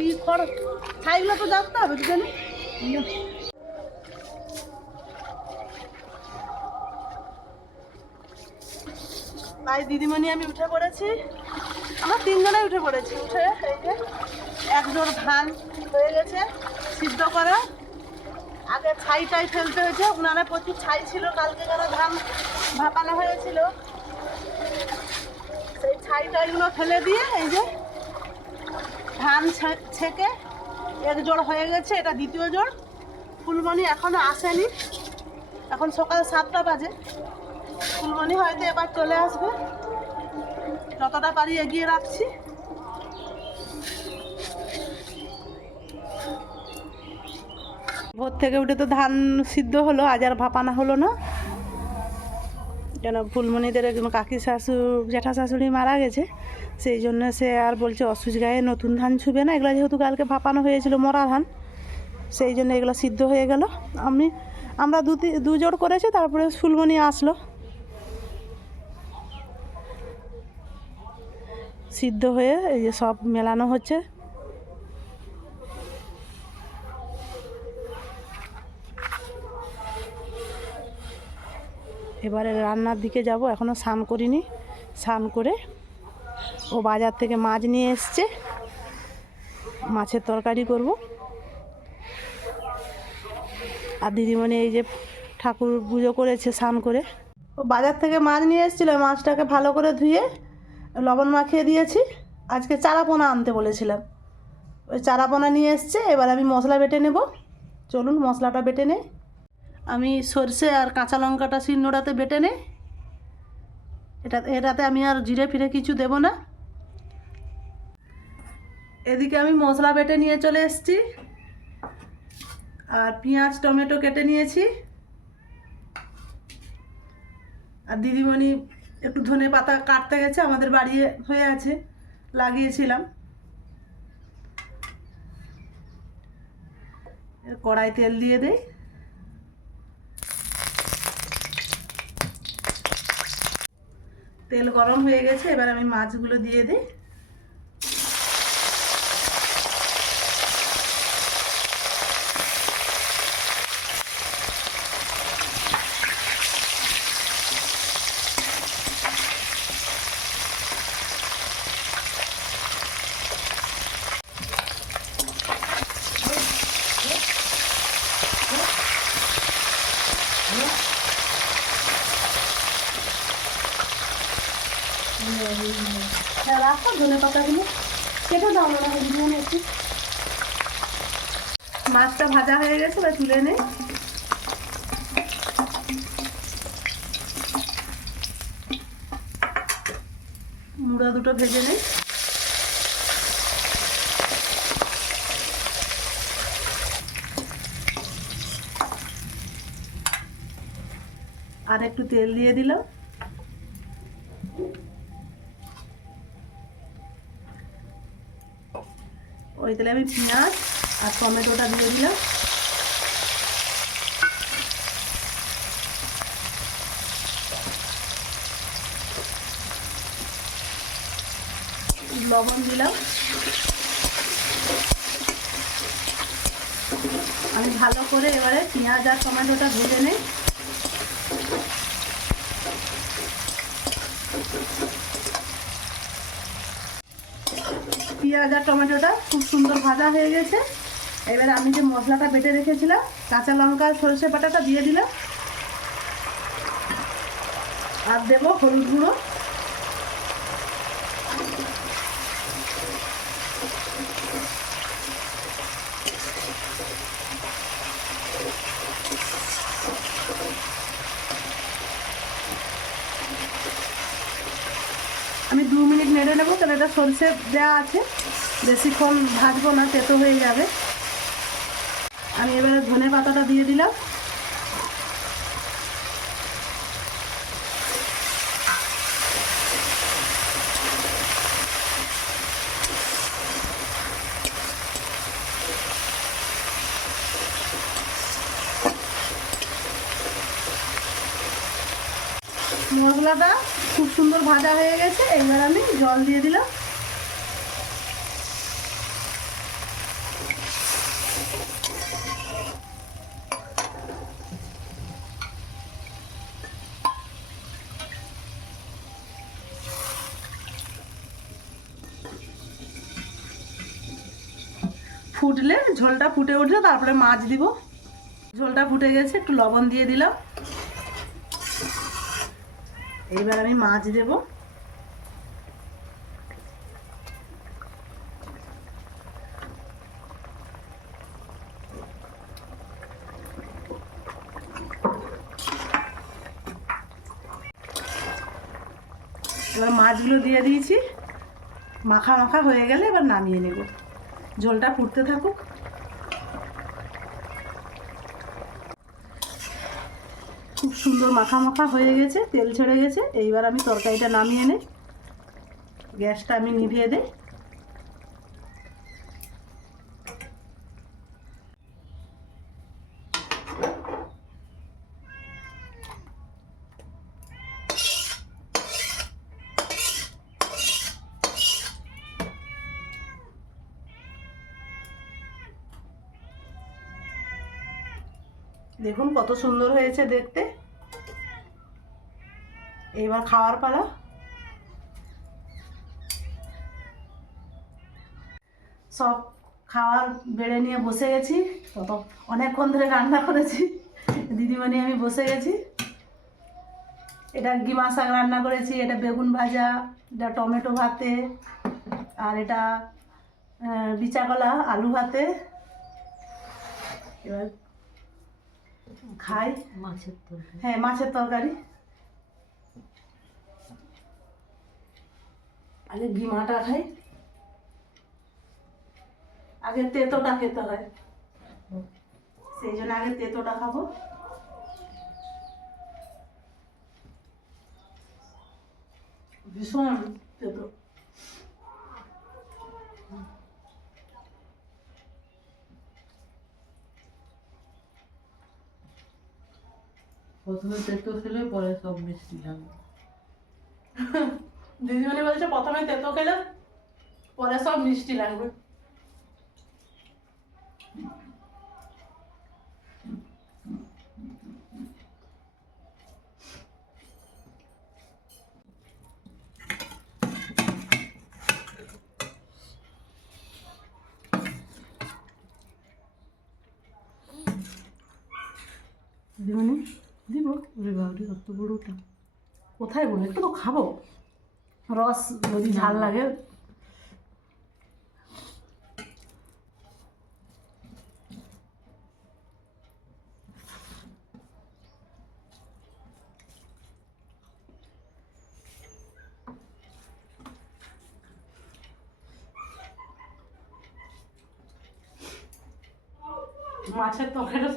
এই খড় ছাইগুলো তো জানতে হবে জানি। তাই দিদিমণি আমি উঠে পড়েছি, আমরা তিনজনে উঠে পড়েছি। উঠে এই যে এক জোড় ধান হয়ে গেছে সিদ্ধ করা। আগে ছাইটাই ফেলতে হয়েছে, উনানে প্রচুর ছাই ছিল, কালকে কেন ধান ভাপানো হয়েছিল, সেই ছাইটাইগুলো ফেলে দিয়ে এই যে ধান ছেঁকে এক জোড় হয়ে গেছে, এটা দ্বিতীয় জোড়। ফুলমণি এখনো আসেনি, এখন সকাল 7টা বাজে। ফুলমণি হয়তো এবার চলে আসবে, যতটা পারি এগিয়ে রাখছি। ভোর থেকে উঠে তো ধান সিদ্ধ হলো, আজ আর ভাপানা হলো না, কেন ফুলমণিদের একজন কাকি শাশুড়ি জ্যাঠা শাশুড়ি মারা গেছে, সেই জন্য সে আর বলছে অসুচ গায়ে নতুন ধান ছুবে না, এগুলো যেহেতু কালকে ভাপানো হয়েছিল মরা ধান, সেই জন্য এগুলো সিদ্ধ হয়ে গেল। আমরা দু জোড় করেছি, তারপরে ফুলমণি আসলো, সিদ্ধ হয়ে এই যে সব মেলানো হচ্ছে। এবারে রান্নার দিকে যাব, এখনও স্নান করিনি। স্নান করে ও বাজার থেকে মাছ নিয়ে এসছে, মাছের তরকারি করব। আর দিদিমণি এই যে ঠাকুর পুজো করেছে স্নান করে। ও বাজার থেকে মাছ নিয়ে এসেছিলো, মাছটাকে ভালো করে ধুয়ে লবণ মাখিয়ে দিয়েছি। আজকে চারাপোনা আনতে বলেছিলাম, ওই চারাপোনা নিয়ে এসছে। এবার আমি মশলা বেটে নেব, চলুন মশলাটা বেটে নেই। আমি সরষে আর কাঁচা লঙ্কাটা শিলনোড়াতে বেটে নেই, এটাতে আমি আর জিরে ফিরে কিছু দেব না। এদিকে আমি মশলা বেটে নিয়ে চলে এসেছি, আর পেঁয়াজ টমেটো কেটে নিয়েছি। আর দিদিমণি একটু ধনে পাতা কাটতে গেছে, আমাদের বাড়ি হয়ে আছে, লাগিয়েছিলাম। কড়াই তেল দিয়ে দেই, তেল গরম হয়ে গেছে, এবার আমি মাছগুলো দিয়ে দিই। রাখো ধনে পাতাগুলো কেটে দাও না, একটু। মাছটা ভাজা হয়ে গেছে, এবার তুলে নেই। মুড়া দুটো ভেজে নেই। আর একটু তেল দিয়ে দিলাম। ওই তেলে আমি পেঁয়াজ আর টমেটোটা দিয়ে দিলাম। লবণ দিলাম। আমি ভালো করে এবারে পেঁয়াজ আর টমেটোটা ভেজে নেই। পেঁয়াজ আর টমেটোটা খুব সুন্দর ভাজা হয়ে গেছে। এবারে আমি যে মশলাটা বেটে রেখেছিলাম, কাঁচা লঙ্কা সরষে বাটাটা দিয়ে দিলাম, আর দেবো হলুদ গুঁড়ো। আমি 2 মিনিট নেড়ে নেবো, কারণ এটা সরষে দেওয়া আছে, বেশিক্ষণ ভাজবো না, তেতো হয়ে যাবে। আমি এবারে ধনে পাতাটা দিয়ে দিলাম। মশলাটা খুব সুন্দর ভাজা হয়ে গেছে, এবার আমি জল দিয়ে দিলাম। ফুটলে, ঝোলটা ফুটে উঠলে তারপরে মাছ দিব। ঝোলটা ফুটে গেছে, একটু লবণ দিয়ে দিলাম। এইবার আমি মাছ দেব। এবার মাছগুলো দিয়ে দিয়েছি, মাখা মাখা হয়ে গেলে এবার নামিয়ে নেব। ঝোলটা ফুটতে থাকুক। খুব সুন্দর মাখা মাখা হয়ে গেছে, তেল ছেড়ে গেছে। এইবার আমি তরকারিটা নামিয়ে নেই, গ্যাসটা আমি নিভিয়ে দিই। দেখুন কত সুন্দর হয়েছে দেখতে। এবার খাওয়ার পালা। সব খাওয়ার বেড়ে নিয়ে বসে গেছি। তত অনেকক্ষণ ধরে রান্না করেছি, দিদিমণি আমি বসে গেছি। এটা গিমা শাক রান্না করেছি, এটা বেগুন ভাজা, এটা টমেটো ভাতে, আর এটা বিচা কলা আলু ভাতে। এবার খাই। মাছের তরকারি, হ্যাঁ মাছের তরকারি। আগে গিমাটা খাই, আগে তেতোটা খেতে হয়, সেই জন্য আগে তেতোটা খাবো। ভীষণ তেতো। প্রথমে তেতো খেলে পরে সব মিষ্টি লাগে। দিদিমণি বলছে প্রথমে তেতো খেলে পরে সব মিষ্টি লাগবে। দিদিমণি দিব? ওরে বাবরে কত বড়টা! কোথায় বলে? একটু তো খাবো, রস যদি ঝাল লাগে। মাছের তরকারিটা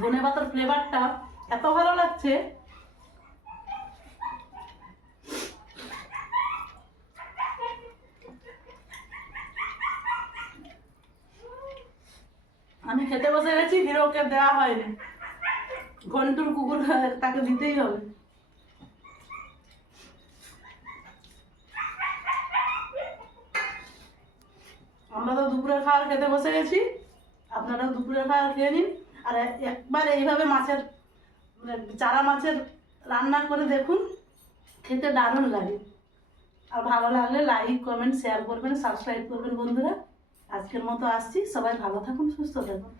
ধনে পাতার ফ্লেভারটা এত ভালো লাগছে। আমি খেতে বসে গেছি, হিরোকে দেওয়া হয়নি। ঘন্টুর কুকুর তাকে দিতেই হবে। আমরা তো দুপুরের খাবার খেতে বসে গেছি, আপনারাও দুপুরের খাবার খেয়ে নিন। আর একবার এইভাবে মাছের চারা মাছের রান্না করে দেখুন, খেতে দারুণ লাগে। আর ভালো লাগলে লাইক কমেন্ট শেয়ার করবেন, সাবস্ক্রাইব করবেন বন্ধুরা। আজকের মতো আসছি, সবাই ভালো থাকুন, সুস্থ থাকুন।